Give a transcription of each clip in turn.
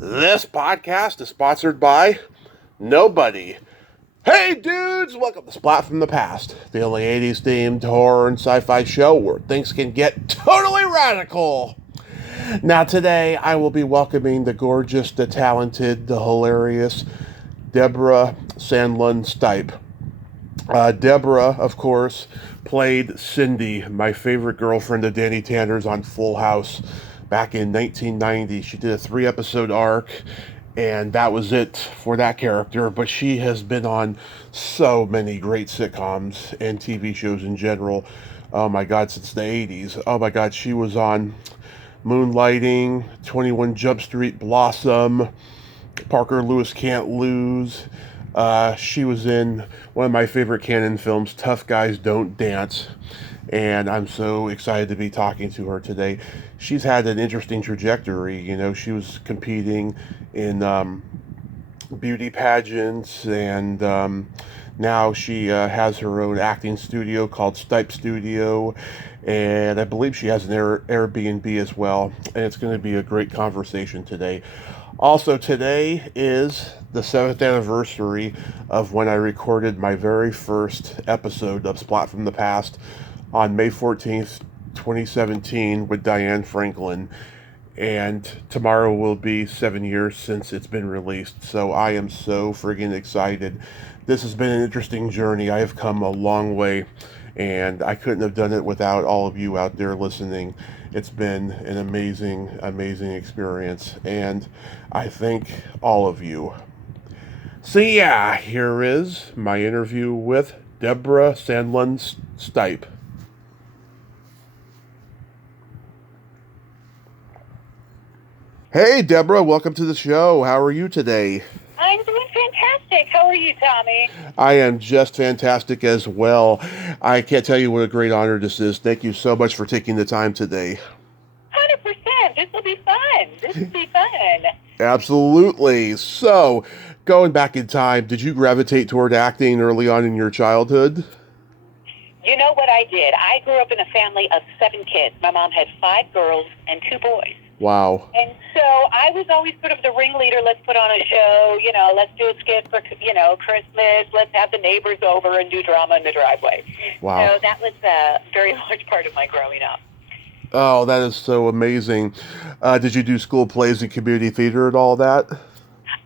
This podcast is sponsored by nobody. Hey dudes, welcome to Splat from the Past, the only 80s themed horror and sci-fi show where things can get totally radical. Now today I will be welcoming the gorgeous, the talented, the hilarious Debra Sandlund Stipe. Debra, of course, played Cindy, my favorite girlfriend of Danny Tanner's on Full House back in 1990. She did a 3-episode arc, and that was it for that character. But she has been on so many great sitcoms and TV shows in general. Oh my God, since the 80s. Oh my God, she was on Moonlighting, 21 Jump Street, Blossom, Parker Lewis Can't Lose. She was in one of my favorite canon films, Tough Guys Don't Dance, and I'm so excited to be talking to her today. She's had an interesting trajectory. You know, she was competing in beauty pageants, and now she has her own acting studio called Stipe Studio, and I believe she has an Airbnb as well, and it's going to be a great conversation today. Also, today is the 7th anniversary of when I recorded my very first episode of Splat from the Past on May 14th, 2017 with Diane Franklin. And tomorrow will be 7 years since it's been released. So I am so friggin' excited. This has been an interesting journey. I have come a long way, and I couldn't have done it without all of you out there listening. It's been an amazing, amazing experience, and I thank all of you. So yeah, here is my interview with Debra Sandlund Stipe. Hey Debra, welcome to the show. How are you today? I'm doing fantastic. How are you, Tommy? I am just fantastic as well. I can't tell you what a great honor this is. Thank you so much for taking the time today. 100%. This will be fun. This will be fun. Absolutely. So, going back in time, did you gravitate toward acting early on in your childhood? You know what I did? I grew up in a family of 7 kids. My mom had 5 girls and 2 boys. Wow. And so I was always sort of the ringleader. Let's put on a show, let's do a skit for, Christmas. Let's have the neighbors over and do drama in the driveway. Wow. So that was a very large part of my growing up. Oh, that is so amazing. Did you do school plays and community theater and all that?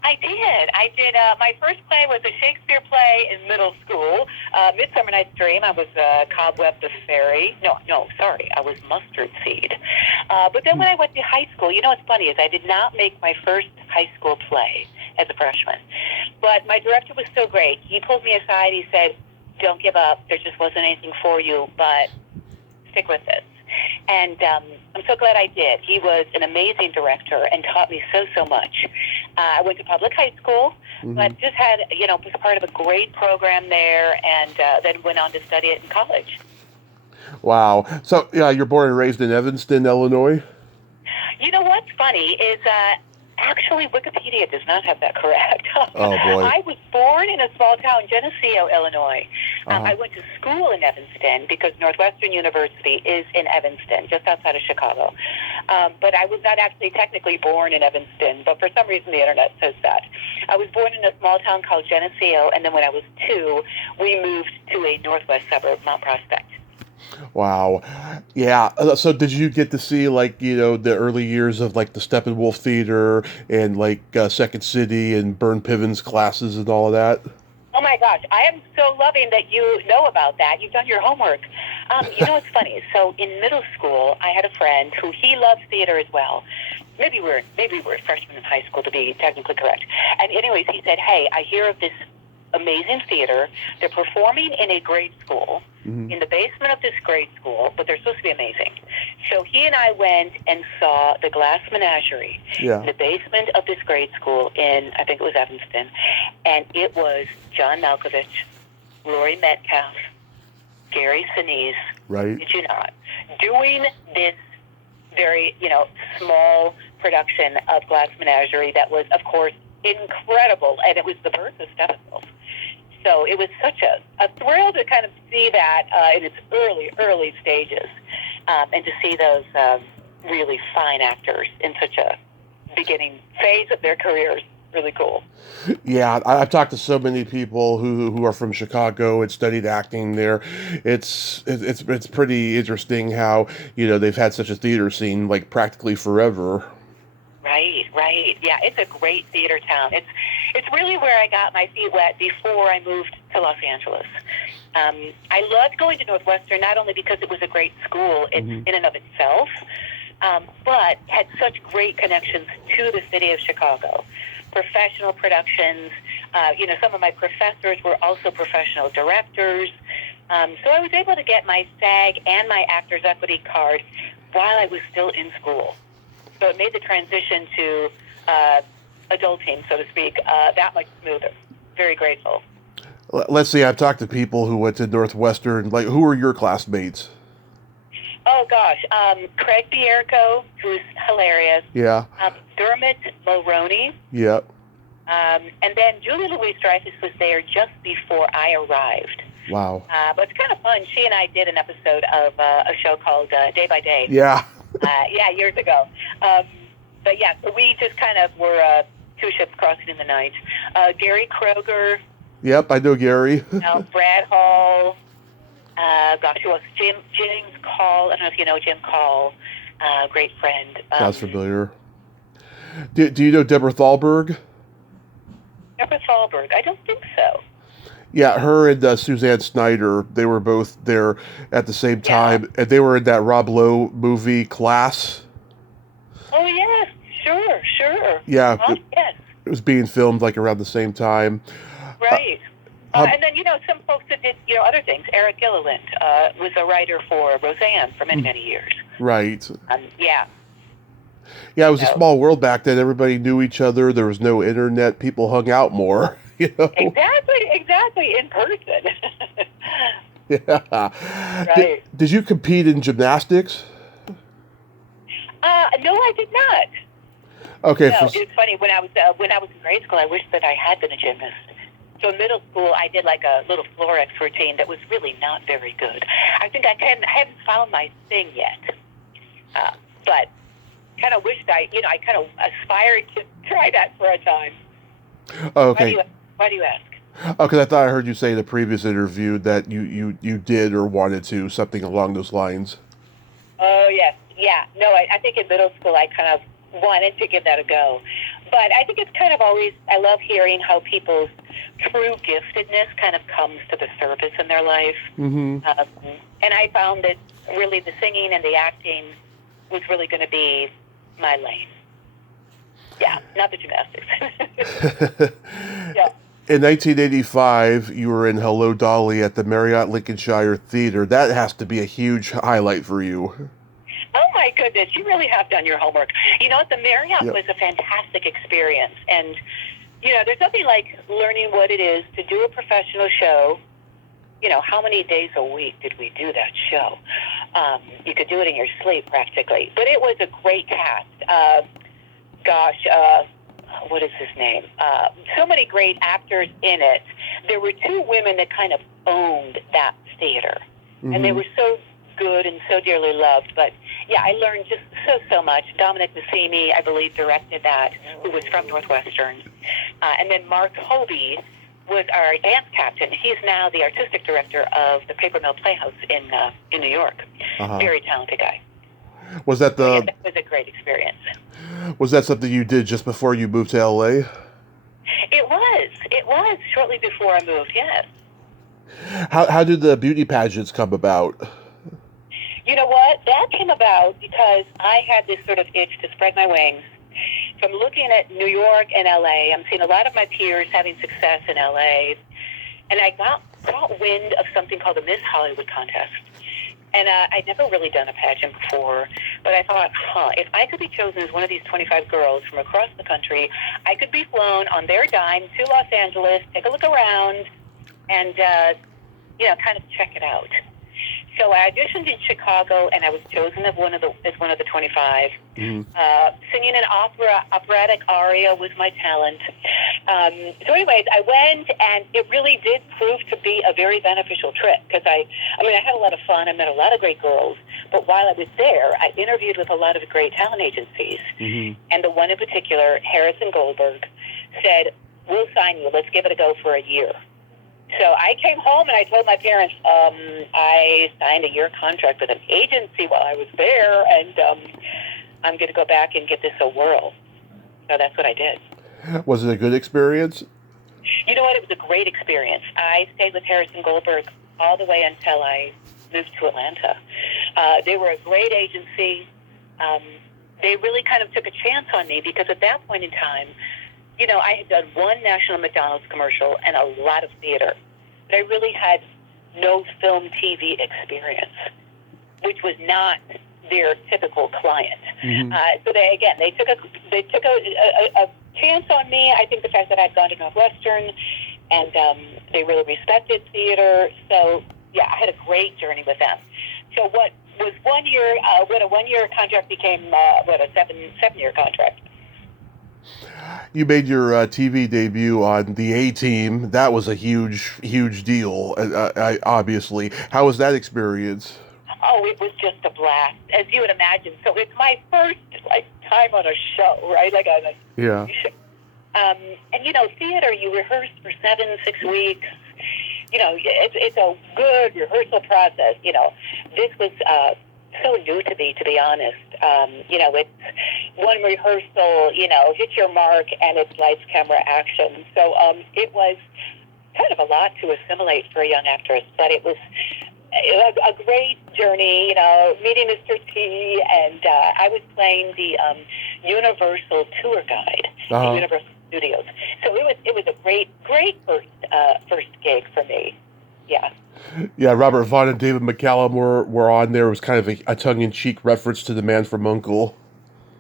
I did. My first play was a Shakespeare play in middle school. Midsummer Night's Dream. I was Cobweb the Fairy. Sorry. I was Mustard Seed. But then when I went to high school, what's funny is I did not make my first high school play as a freshman. But my director was so great. He pulled me aside. He said, don't give up. There just wasn't anything for you, but stick with this. And I'm so glad I did. He was an amazing director and taught me so much. I went to public high school, but just had, was part of a great program there, and then went on to study it in college. Wow. So, yeah, you're born and raised in Evanston, Illinois? You know what's funny is actually Wikipedia does not have that correct. Oh, boy. I was born in a small town, Geneseo, Illinois. I went to school in Evanston because Northwestern University is in Evanston, just outside of Chicago. But I was not actually technically born in Evanston, but for some reason the internet says that. I was born in a small town called Geneseo, and then when I was 2, we moved to a northwest suburb, Mount Prospect. Wow. Yeah. So did you get to see, the early years of, the Steppenwolf Theater and, Second City and Bern Piven's classes and all of that? Oh, my gosh. I am so loving that you know about that. You've done your homework. It's funny. So in middle school, I had a friend who he loves theater as well. Maybe we're freshmen in high school to be technically correct. And anyways, he said, hey, I hear of this amazing theater. They're performing in a grade school, in the basement of this grade school, but they're supposed to be amazing. So he and I went and saw the Glass Menagerie in the basement of this grade school in, I think it was Evanston, and it was John Malkovich, Laurie Metcalf, Gary Sinise, right? Did you not, doing this very, small production of Glass Menagerie that was, of course, incredible, and it was the birth of Steppenwolf. So it was such a thrill to kind of see that in its early stages, and to see those really fine actors in such a beginning phase of their careers. Really cool. Yeah, I've talked to so many people who are from Chicago and studied acting there. It's pretty interesting how, they've had such a theater scene like practically forever. Right, right. Yeah, it's a great theater town. It's really where I got my feet wet before I moved to Los Angeles. I loved going to Northwestern not only because it was a great school in and of itself, but had such great connections to the city of Chicago. Professional productions. Some of my professors were also professional directors. So I was able to get my SAG and my Actors Equity card while I was still in school. So it made the transition to adulting, so to speak, that much smoother. Very grateful. Let's see, I've talked to people who went to Northwestern. Like, who are your classmates? Oh, gosh. Craig Bierko, who's hilarious. Yeah. Dermot Mulroney. Yep. And then Julie Louis-Dreyfus was there just before I arrived. Wow. But it's kind of fun. She and I did an episode of a show called Day by Day. Yeah. Years ago. But yeah, so we just kind of were two ships crossing in the night. Gary Kroger. Yep, I know Gary. Brad Hall. Who else? James Call. I don't know if you know Jim Call. Great friend. Sounds familiar. Do you know Deborah Thalberg? Deborah Thalberg? I don't think so. Yeah, her and Suzanne Snyder, they were both there at the same time. And they were in that Rob Lowe movie, Class. Oh, yes. Sure. Yeah. Yes. It was being filmed like around the same time. Right. And then, some folks that did, other things. Eric Gilliland was a writer for Roseanne for many, many years. Right. Yeah. Yeah, it was a small world back then. Everybody knew each other. There was no internet. People hung out more, Exactly. In person. Yeah. Right. Did you compete in gymnastics? No, I did not. Okay. No, it's funny. When I was in grade school, I wished that I had been a gymnast. So in middle school, I did like a little floor X routine that was really not very good. I think I haven't found my thing yet. But kind of wished I kind of aspired to try that for a time. Okay. Why do you ask? Oh, because I thought I heard you say in a previous interview that you did or wanted to, something along those lines. Oh, yes. Yeah. No, I think in middle school I kind of wanted to give that a go. But I think it's kind of always, I love hearing how people's true giftedness kind of comes to the surface in their life. Mm-hmm. And I found that really the singing and the acting was really going to be my lane. Yeah, not the gymnastics. Yeah. In 1985, you were in Hello, Dolly at the Marriott Lincolnshire Theater. That has to be a huge highlight for you. Oh, my goodness. You really have done your homework. The Marriott was a fantastic experience. And, there's nothing like learning what it is to do a professional show. How many days a week did we do that show? You could do it in your sleep practically. But it was a great cast. What is his name? So many great actors in it. There were two women that kind of owned that theater. Mm-hmm. And they were so good and so dearly loved. But, yeah, I learned just so much. Dominic Massini, I believe, directed that, who was from Northwestern. And then Mark Hobie was our dance captain. He's now the artistic director of the Paper Mill Playhouse in New York. Uh-huh. Very talented guy. Was that that was a great experience. Was that something you did just before you moved to L.A.? It was shortly before I moved, yes. How did the beauty pageants come about? You know what? That came about because I had this sort of itch to spread my wings. So I'm looking at New York and L.A. I'm seeing a lot of my peers having success in L.A. And I got wind of something called the Miss Hollywood contest. And I'd never really done a pageant before, but I thought, if I could be chosen as one of these 25 girls from across the country, I could be flown on their dime to Los Angeles, take a look around, and, kind of check it out. So I auditioned in Chicago, and I was chosen as one of the 25. Mm-hmm. Singing an operatic aria was my talent. So anyways, I went, and it really did prove to be a very beneficial trip, because I had a lot of fun. I met a lot of great girls. But while I was there, I interviewed with a lot of great talent agencies. Mm-hmm. And the one in particular, Harrison Goldberg, said, "We'll sign you. Let's give it a go for a year." So I came home and I told my parents, I signed a year contract with an agency while I was there, and I'm going to go back and give this a whirl. So that's what I did. Was it a good experience? You know what? It was a great experience. I stayed with Harrison Goldberg all the way until I moved to Atlanta. They were a great agency. They really kind of took a chance on me, because at that point in time, you know, I had done one National McDonald's commercial and a lot of theater, but I really had no film TV experience, which was not their typical client. Mm-hmm. So they took a chance on me. I think the fact that I'd gone to Northwestern, and they really respected theater. So yeah, I had a great journey with them. So what was 1 year, what a 1 year contract became a 7-year contract. You made your TV debut on the A-Team. That was a huge deal, obviously. How was that experience? Oh, it was just a blast, as you would imagine. So it's my first time on a show, right? Like on a Yeah. show. And you know, theater, you rehearse for 6 weeks. You know, it's a good rehearsal process. You know, this was so new to me, to be honest. You know, it's one rehearsal, you know, hit your mark, and it's lights, camera, action. So it was kind of a lot to assimilate for a young actress, but it was a great journey, you know, meeting Mr. T, and I was playing the Universal tour guide at Universal Studios. So it was a great first gig for me. Yeah. Yeah, Robert Vaughn and David McCallum were on there. It was kind of a tongue-in-cheek reference to The Man from U.N.C.L.E.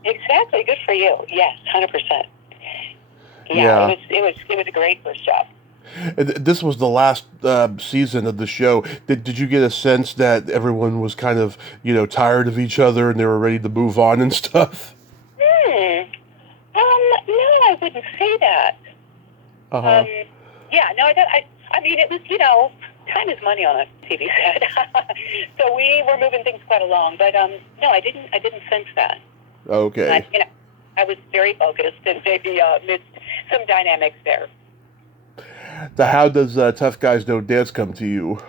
Exactly. Good for you. Yes, 100%. Yeah. It was a great first job. This was the last season of the show. Did you get a sense that everyone was kind of, you know, tired of each other and they were ready to move on and stuff? No, I wouldn't say that. Uh-huh. Yeah, no, I mean, it was, you know, time is money on a TV set. So we were moving things quite along, but no, I didn't sense that. Okay. You know, I was very focused, and maybe missed some dynamics there. How does Tough Guys Don't Dance come to you?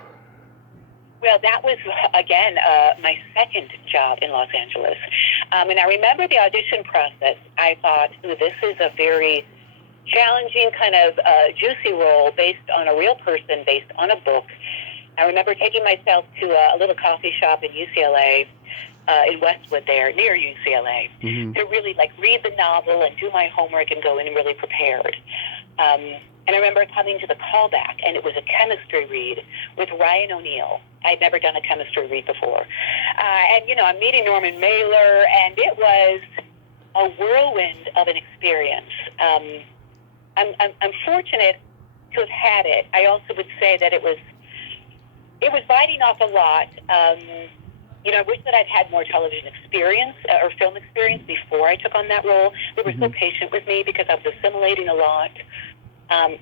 Well, that was, again, my second job in Los Angeles. And I remember the audition process. I thought, this is a very challenging kind of juicy role based on a real person, based on a book. I remember taking myself to a little coffee shop in UCLA, in Westwood there, near UCLA, to really read the novel and do my homework and go in really prepared. And I remember coming to the callback, and it was a chemistry read with Ryan O'Neal. I'd never done a chemistry read before. And, you know, I'm meeting Norman Mailer, and it was a whirlwind of an experience. I'm fortunate to have had it. I also would say that it was biting off a lot. You know, I wish that I'd had more television experience or film experience before I took on that role. They were so patient with me because I was assimilating a lot.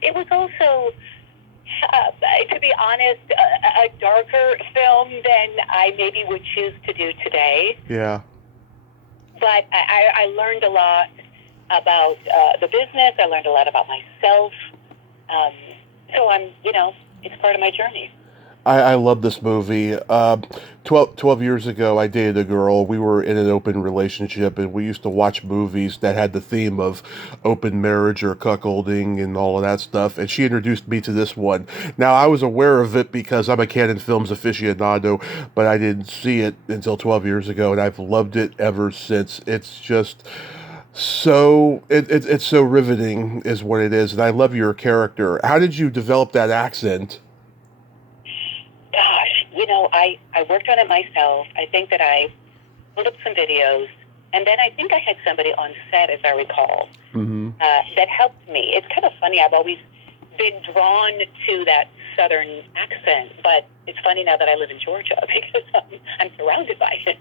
It was also, to be honest, a darker film than I maybe would choose to do today. Yeah. But I learned a lot about the business. I learned a lot about myself. So it's part of my journey. I love this movie. 12 years ago, I dated a girl. We were in an open relationship, and we used to watch movies that had the theme of open marriage or cuckolding and all of that stuff, and she introduced me to this one. Now, I was aware of it because I'm a Canon Films aficionado, but I didn't see it until 12 years ago, and I've loved it ever since. It's just so... It's so riveting is what it is, and I love your character. How did you develop that accent? Gosh, you know, I worked on it myself. I think that I pulled up some videos, and then I think I had somebody on set, as I recall, that helped me. It's kind of funny. I've always been drawn to that Southern accent, but it's funny now that I live in Georgia because I'm surrounded by it.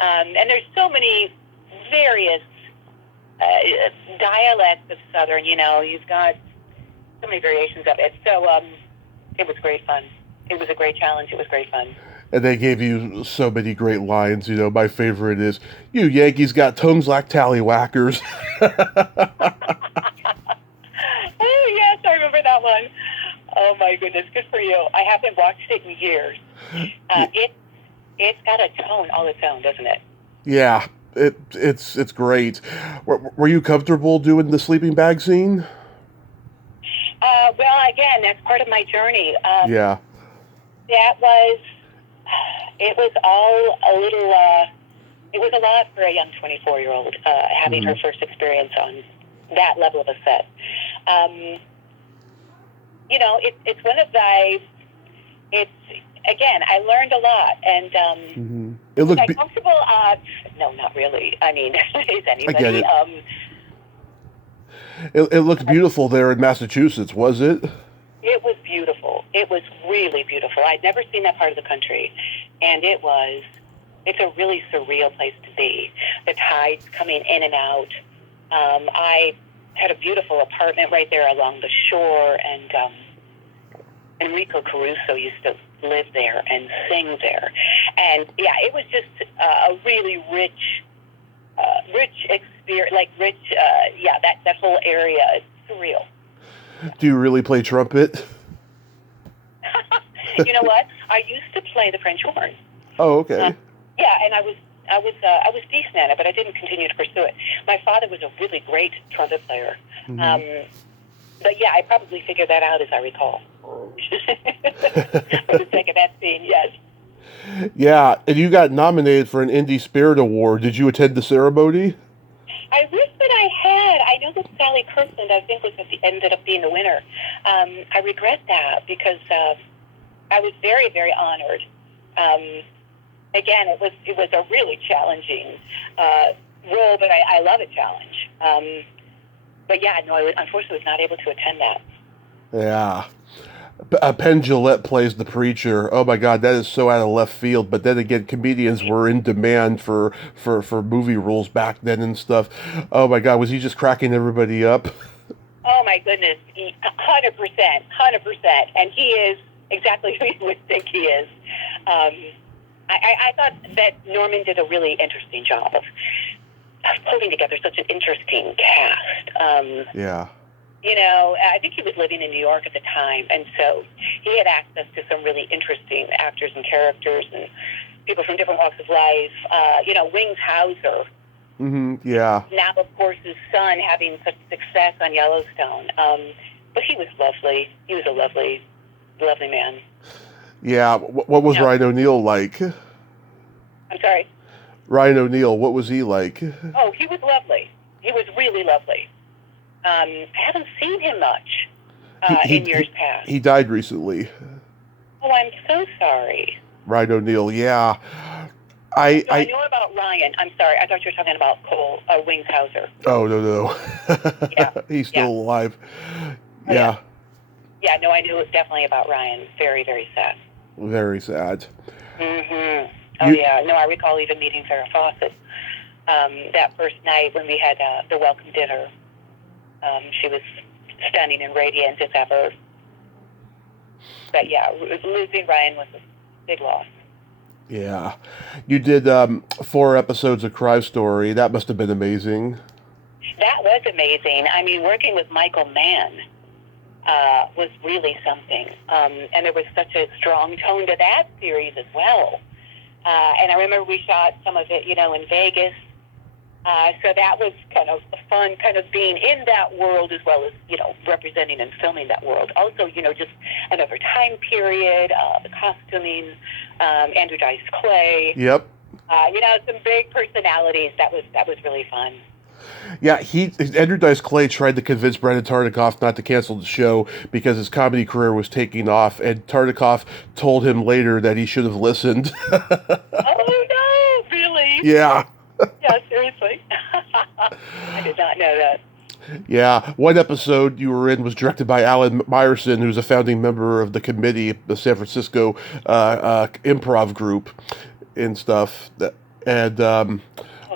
And there's so many various dialects of Southern, you've got so many variations of it. So it was great fun. It was a great challenge. It was great fun. And they gave you so many great lines. My favorite is, "You Yankees got tongues like tallywhackers." Oh, yes, I remember that one. Oh, my goodness. Good for you. I haven't watched it in years. It's got a tone all its own, doesn't it? Yeah, it's great. Were you comfortable doing the sleeping bag scene? Well, again, that's part of my journey. Yeah. It was all a little, it was a lot for a young 24-year-old, having her first experience on that level of a set. It's one of again, I learned a lot, and It was looked I comfortable? No, not really. I mean, is anybody? I get it. It looked beautiful there in Massachusetts, was it? It was beautiful. It was really beautiful. I'd never seen that part of the country, and it's a really surreal place to be. The tides coming in and out. I had a beautiful apartment right there along the shore, and Enrico Caruso used to live there and sing there. And, yeah, it was just a really rich experience, that whole area is surreal. Do you really play trumpet? You know what? I used to play the French horn. Oh, okay. And I was decent at it, but I didn't continue to pursue it. My father was a really great trumpet player. But yeah, I probably figured that out as I recall. For the sake of that scene, yes. Yeah, and you got nominated for an Indie Spirit Award. Did you attend the ceremony? I wish that I had. I know that Sally Kirkland, I think, ended up being the winner. I regret that because I was very, very honored. Again, it was a really challenging role, but I love a challenge. But yeah, no, I unfortunately was not able to attend that. Yeah. Penn Jillette plays the preacher. Oh my God, that is so out of left field. But then again, comedians were in demand for movie roles back then and stuff. Oh my God, was he just cracking everybody up? Oh my goodness, 100%. And he is exactly who you would think he is. I thought that Norman did a really interesting job of pulling together such an interesting cast. Yeah. I think he was living in New York at the time, and so he had access to some really interesting actors and characters and people from different walks of life. Wings Hauser. Yeah. Now, of course, his son having such success on Yellowstone. But he was lovely. He was a lovely, lovely man. Yeah. What was Ryan O'Neal like? I'm sorry? Ryan O'Neal, what was he like? Oh, he was lovely. He was really lovely. I haven't seen him much in years past. He died recently. Oh, I'm so sorry. Ryan O'Neal, yeah. I know about Ryan. I'm sorry. I thought you were talking about Cole Wings Hauser. Oh, no. Yeah. He's still alive. Oh, yeah. Yeah, no, I knew it definitely about Ryan. Very, very sad. Very sad. Mm-hmm. Oh, yeah. No, I recall even meeting Farrah Fawcett that first night when we had the welcome dinner. She was stunning and radiant as ever. But yeah, losing Ryan was a big loss. Yeah. You did 4 episodes of Cry Story. That must have been amazing. That was amazing. I mean, working with Michael Mann was really something. And there was such a strong tone to that series as well. And I remember we shot some of it, in Vegas. So that was kind of fun, kind of being in that world as well as, representing and filming that world. Also, just another time period, the costuming, Andrew Dice Clay. Yep. Some big personalities. That was really fun. Yeah, Andrew Dice Clay tried to convince Brandon Tartikoff not to cancel the show because his comedy career was taking off, and Tartikoff told him later that he should have listened. Oh, no, really? Yeah. Yeah, seriously. I did not know that. Yeah, one episode you were in was directed by Alan Meyerson, who's a founding member of the committee, the San Francisco improv group and stuff. And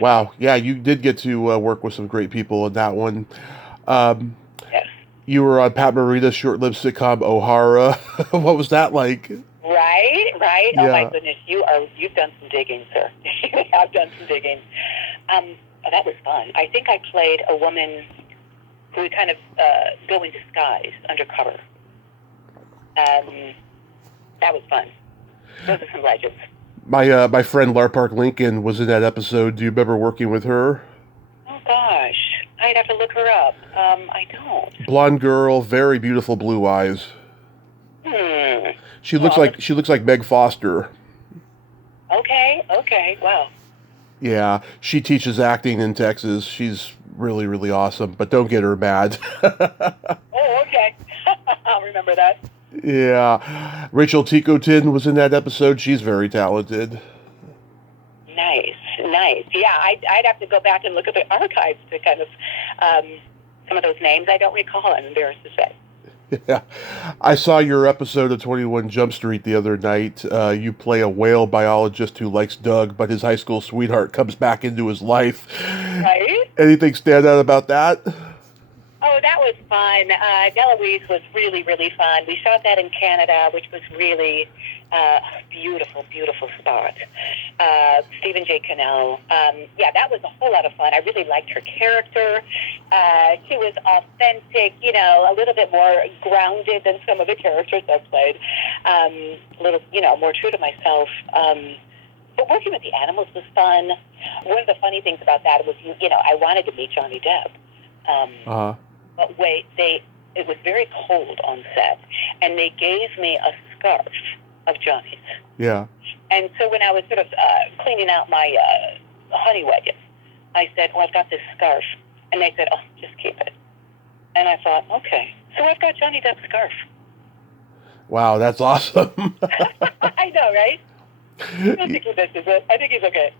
wow, yeah, you did get to work with some great people in that one. Um, Yes. you were on Pat Morita's short-lived sitcom O'Hara. What was that like? Right, right. Oh my Yeah. goodness, you've done some digging, sir. You have done some digging. That was fun. I think I played a woman who would kind of go in disguise undercover. That was fun. Those are some legends. My friend Larpark Lincoln was in that episode. Do you remember working with her? Oh gosh, I'd have to look her up. I don't. Blonde girl, very beautiful blue eyes. Hmm. She Well, looks like Meg Foster. Okay. Wow. Yeah, she teaches acting in Texas. She's really, really awesome, but don't get her mad. Oh, okay. I'll remember that. Yeah. Rachel Ticotin was in that episode. She's very talented. Nice. Yeah, I'd have to go back and look at the archives to kind of some of those names I don't recall. I'm embarrassed to say. Yeah. I saw your episode of 21 Jump Street the other night. You play a whale biologist who likes Doug, but his high school sweetheart comes back into his life. Right? Anything stand out about that? Oh, that was fun. Deloise was really, really fun. We shot that in Canada, which was really a beautiful, beautiful spot. Stephen J. Cannell. Yeah, that was a whole lot of fun. I really liked her character. She was authentic, a little bit more grounded than some of the characters I've played. A little, more true to myself. But working with the animals was fun. One of the funny things about that was, I wanted to meet Johnny Depp. But wait, it was very cold on set, and they gave me a scarf of Johnny's. Yeah. And so when I was sort of cleaning out my honey wagon, I said, well, I've got this scarf. And they said, oh, just keep it. And I thought, okay. So I've got Johnny Depp's scarf. Wow, that's awesome. I know, right? I don't think he misses it. I think he's okay.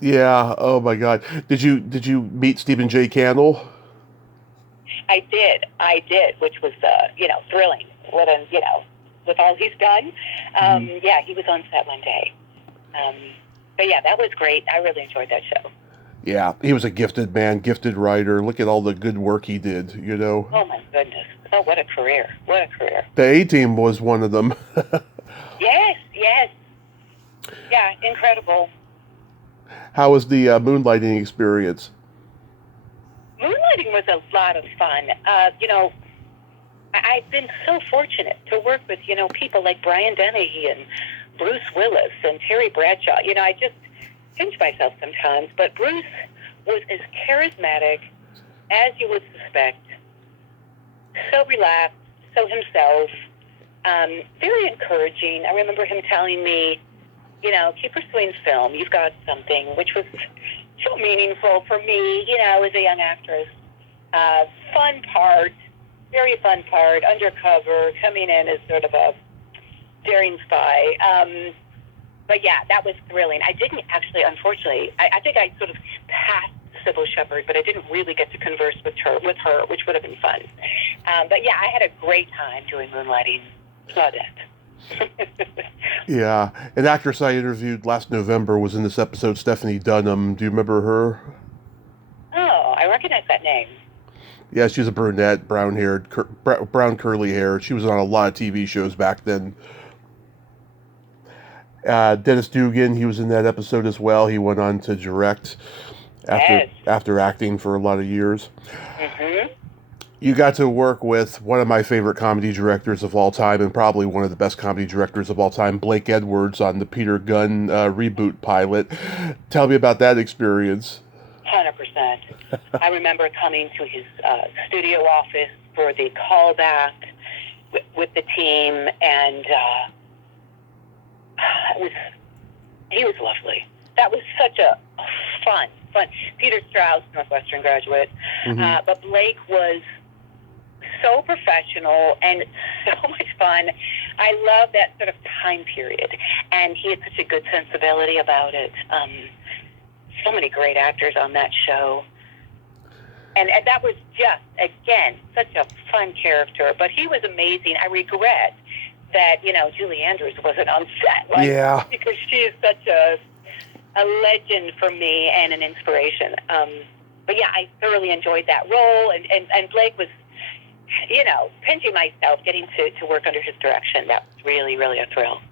Yeah. Oh my God. Did you meet Stephen J. Cannell? I did, which was, thrilling. With all he's done. Yeah, he was on set one day. But yeah, that was great. I really enjoyed that show. Yeah, he was a gifted man, gifted writer. Look at all the good work he did, Oh my goodness. Oh, what a career. What a career. The A-Team was one of them. Yes. Yeah, incredible. How was the moonlighting experience? Moonlighting was a lot of fun. I've been so fortunate to work with, people like Brian Dennehy and Bruce Willis and Terry Bradshaw. I just pinch myself sometimes, but Bruce was as charismatic as you would suspect, so relaxed, so himself, very encouraging. I remember him telling me, keep pursuing film. You've got something, which was so meaningful for me, as a young actress. Fun part, very fun part, undercover, coming in as sort of a daring spy. But yeah, that was thrilling. I didn't actually, unfortunately, I think I sort of passed Sybil Shepherd, but I didn't really get to converse with her, which would have been fun. But yeah, I had a great time doing Moonlighting. Loved it. Yeah, an actress I interviewed last November was in this episode, Stephanie Dunham. Do you remember her? Oh, I recognize that name. Yeah, she's a brunette, brown-haired, brown curly hair. She was on a lot of TV shows back then. Dennis Dugan, he was in that episode as well. He went on to direct after acting for a lot of years. Mm-hmm. You got to work with one of my favorite comedy directors of all time, and probably one of the best comedy directors of all time, Blake Edwards, on the Peter Gunn reboot pilot. Tell me about that experience. 100%. I remember coming to his studio office for the callback with the team, and he was lovely. That was such a fun. Peter Strauss, Northwestern graduate, but Blake was so professional and so much fun. I love that sort of time period, and he had such a good sensibility about it. So many great actors on that show. And that was just, again, such a fun character. But he was amazing. I regret that, Julie Andrews wasn't on set. Yeah. Because she is such a legend for me and an inspiration. But yeah, I thoroughly enjoyed that role. And Blake was, pinching myself getting to work under his direction. That was really, really a thrill.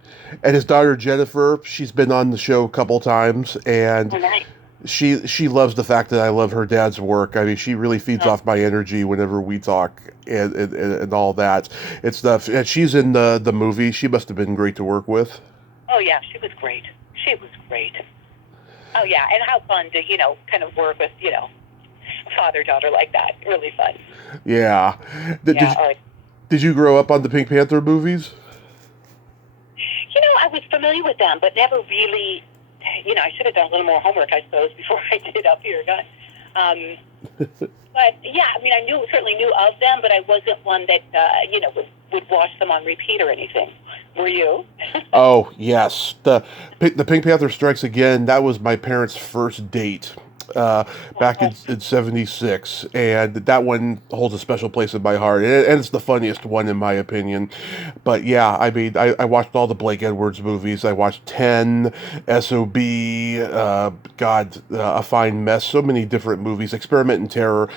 And his daughter, Jennifer, she's been on the show a couple times. And nice. She loves the fact that I love her dad's work. I mean, she really feeds off my energy whenever we talk and all that. It's stuff. And she's in the movie. She must have been great to work with. Oh yeah, she was great. She was great. Oh yeah, and how fun to kind of work with father-daughter like that. Really fun. Yeah. Did you grow up on the Pink Panther movies? I was familiar with them, but never really. I should have done a little more homework, I suppose, before I did up here. But yeah, I mean, I certainly knew of them, but I wasn't one that would watch them on repeat or anything. Were you? Oh yes, the Pink Panther Strikes Again. That was my parents' first date. Back in '76, and that one holds a special place in my heart, and it's the funniest one in my opinion. But yeah, I mean, I watched all the Blake Edwards movies. I watched 10, S.O.B., A Fine Mess, so many different movies. Experiment in Terror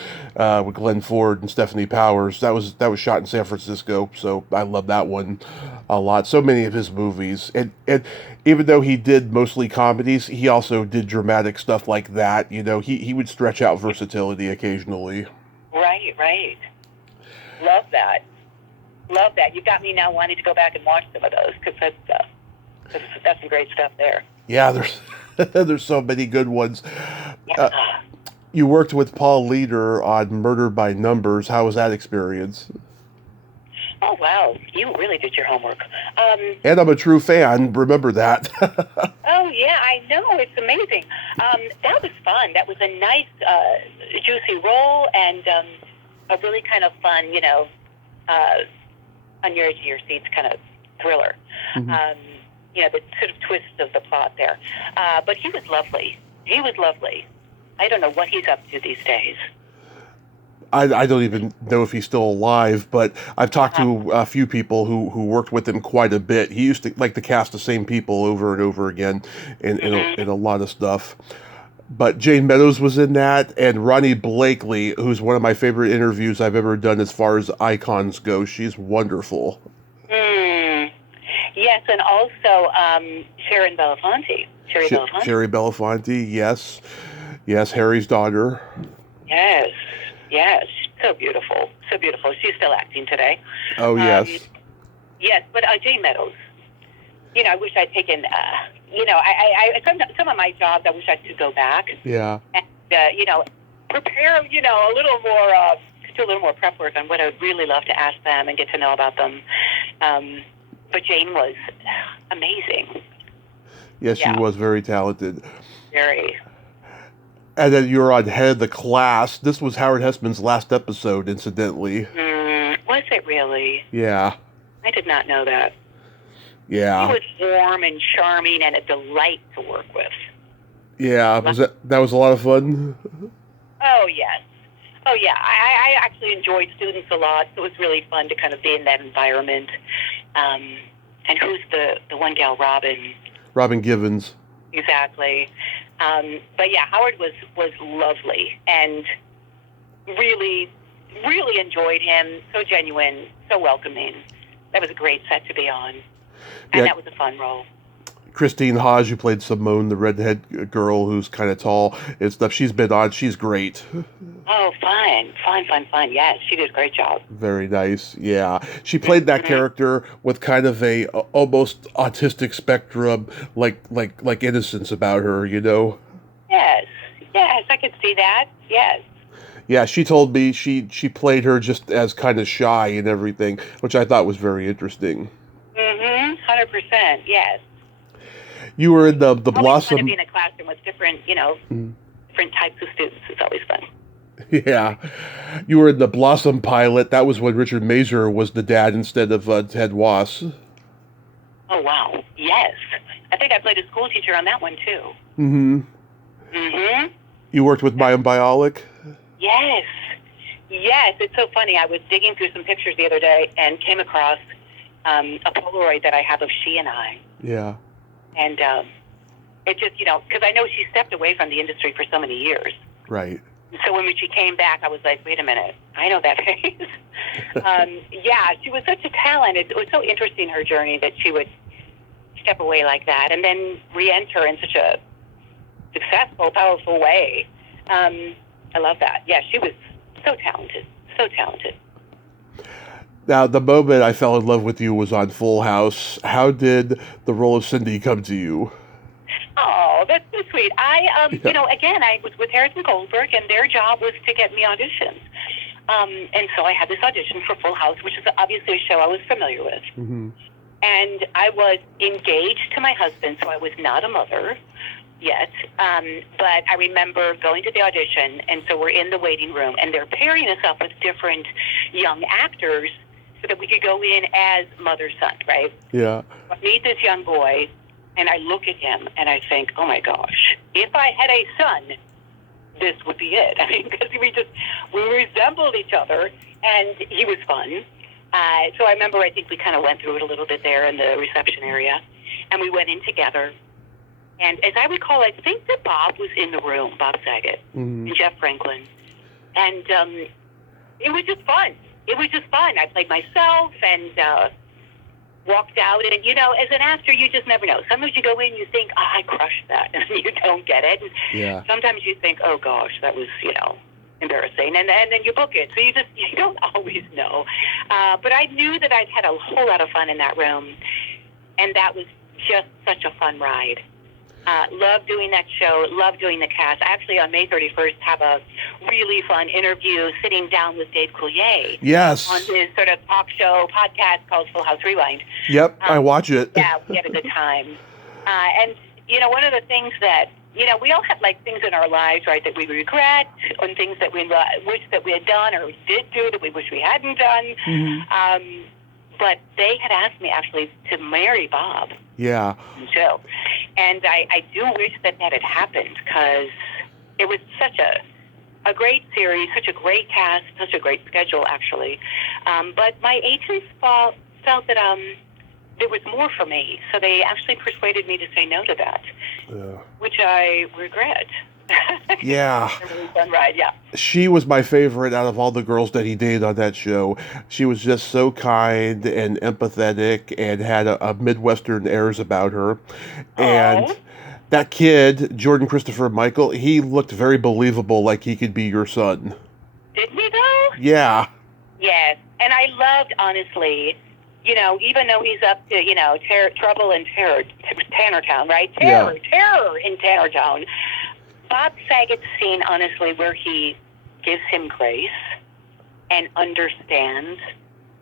with Glenn Ford and Stephanie Powers. That was shot in San Francisco, so I love that one a lot. So many of his movies, and even though he did mostly comedies, he also did dramatic stuff like that. He would stretch out versatility occasionally. Right. Love that. You got me now wanting to go back and watch some of those, because that's some great stuff there. Yeah, there's so many good ones. You worked with Paul Leader on Murder by Numbers. How was that experience? Oh, wow. You really did your homework. And I'm a true fan. Remember that. Oh, yeah, I know. It's amazing. That was fun. That was a nice, juicy role, and a really kind of fun, on your edge of your seats kind of thriller. Mm-hmm. The sort of twist of the plot there. But he was lovely. I don't know what he's up to these days. I don't even know if he's still alive, but I've talked to a few people who worked with him quite a bit. He used to like to cast the same people over and over again in a lot of stuff. But Jane Meadows was in that, and Ronnie Blakely, who's one of my favorite interviews I've ever done as far as icons go. She's wonderful. Yes, and also Sharon Belafonte. Sherry Belafonte, yes. Yes, Harry's daughter. Yes, so beautiful. She's still acting today. Oh, yes. Yes, but Jane Meadows, I wish I'd taken, some of my jobs, I wish I could go back. Yeah. And, prepare, a little more, do a little more prep work on what I would really love to ask them and get to know about them. But Jane was amazing. Yes, she was very talented. Very. And then you were on Head of the Class. This was Howard Hessman's last episode, incidentally. Was it really? Yeah. I did not know that. Yeah. He was warm and charming and a delight to work with. Yeah. That was a lot of fun? Oh, yes. Oh, yeah. I actually enjoyed students a lot. So it was really fun to kind of be in that environment. And who's the one gal, Robin? Robin Givens. Exactly. But yeah, Howard was lovely and really, really enjoyed him. So genuine, so welcoming. That was a great set to be on. And that was a fun role. Christine Hodge, who played Simone, the redhead girl who's kind of tall and stuff. She's been on. She's great. Oh, fun. Yes, she did a great job. Very nice. Yeah. She played that character with kind of a almost autistic spectrum, like innocence about her, Yes, I could see that. Yes. Yeah, she told me she played her just as kind of shy and everything, which I thought was very interesting. 100%, yes. You were in the Blossom. Always fun to be in a classroom with different, different types of students. It's always fun. Yeah. You were in the Blossom pilot. That was when Richard Mazer was the dad instead of Ted Wass. Oh, wow. Yes. I think I played a school teacher on that one, too. You worked with Mayim Bialik? Yes. Yes, it's so funny. I was digging through some pictures the other day and came across a Polaroid that I have of she and I. Yeah. And it just, because I know she stepped away from the industry for so many years. Right. So when she came back, I was like, wait a minute, I know that face. Yeah, she was such a talent. It was so interesting, her journey, that she would step away like that and then re-enter in such a successful, powerful way. I love that. Yeah, she was so talented, so talented. Now, the moment I fell in love with you was on Full House. How did the role of Cindy come to you? Oh, that's so sweet. Again, I was with Harrison Goldberg, and their job was to get me auditions. And so I had this audition for Full House, which is obviously a show I was familiar with. Mm-hmm. And I was engaged to my husband, so I was not a mother yet. But I remember going to the audition, and so we're in the waiting room, and they're pairing us up with different young actors so that we could go in as mother-son, right? Yeah. I meet this young boy, and I look at him, and I think, oh, my gosh, if I had a son, this would be it. I mean, because we resembled each other, and he was fun. So I remember, I think we kind of went through it a little bit there in the reception area, and we went in together. And as I recall, I think that Bob was in the room, Bob Saget, and Jeff Franklin. And it was just fun. It was just fun. I played myself and walked out. And, as an actor, you just never know. Sometimes you go in, you think, I crushed that, and you don't get it. And Yeah. sometimes you think, oh, gosh, that was, embarrassing. And then you book it. So you don't always know. But I knew that I'd had a whole lot of fun in that room. And that was just such a fun ride. Love doing that show, love doing the cast. Actually, on May 31st, have a really fun interview sitting down with Dave Coulier. Yes. On his sort of talk show podcast called Full House Rewind. Yep, I watch it. Yeah, we had a good time. And, one of the things that, we all have, things in our lives, right, that we regret, and things that we wish that we had done or did do that we wish we hadn't done. Mm-hmm. But they had asked me, actually, to marry Bob. Yeah. Joe. And I do wish that had happened, because it was such a great series, such a great cast, such a great schedule, actually. But my agents felt that there was more for me, so they actually persuaded me to say no to that, which I regret. Yeah. A really fun ride, yeah. She was my favorite out of all the girls that he dated on that show. She was just so kind and empathetic and had a Midwestern airs about her. And that kid, Jordan Christopher Michael, he looked very believable, like he could be your son. Didn't he, though? Yeah. Yes. And I loved, honestly, even though he's up to, trouble in Tannertown, right? Terror in Tannertown. Bob Saget's scene, honestly, where he gives him grace and understands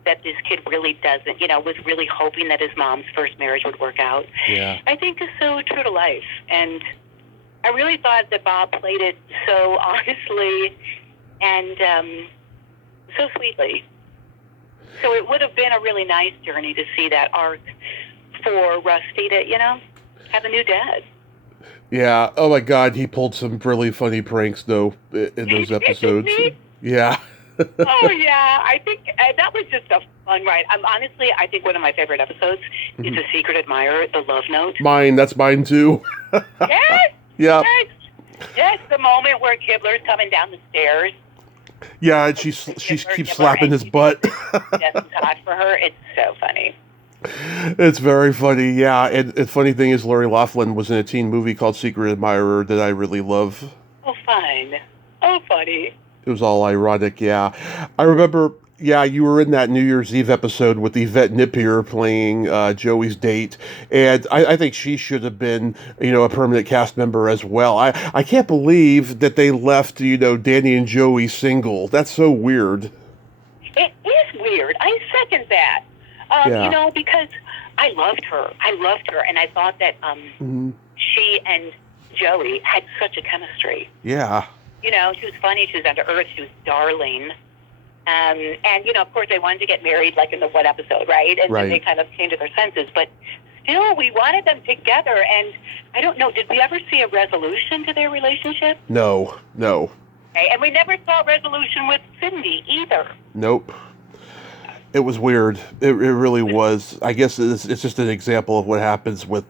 that this kid really doesn't, was really hoping that his mom's first marriage would work out. Yeah. I think is so true to life. And I really thought that Bob played it so honestly and so sweetly. So it would have been a really nice journey to see that arc for Rusty to, have a new dad. Yeah. Oh my God, he pulled some really funny pranks though in those episodes. Yeah. Oh yeah, I think that was just a fun ride. Honestly, I think one of my favorite episodes is The Secret Admirer, The Love Note. That's mine too. Yes. Yeah. Yes, the moment where Kibler's coming down the stairs. Yeah, and she keeps slapping his butt. That's hot for her. It's so funny. It's very funny, yeah. And the funny thing is, Lori Loughlin was in a teen movie called Secret Admirer that I really love. Oh, fun. Oh, funny. It was all ironic, yeah. I remember, yeah, you were in that New Year's Eve episode with Yvette Napier playing Joey's date, and I think she should have been, a permanent cast member as well. I can't believe that they left, Danny and Joey single. That's so weird. It is weird. I second that. Because I loved her. And I thought that she and Joey had such a chemistry. Yeah. She was funny. She was down to earth. She was darling. And, of course, they wanted to get married, like in the one episode, right? And then they kind of came to their senses. But still, we wanted them together. And I don't know, did we ever see a resolution to their relationship? No. Okay, and we never saw resolution with Cindy either. Nope. It was weird. It really was. I guess it's just an example of what happens with,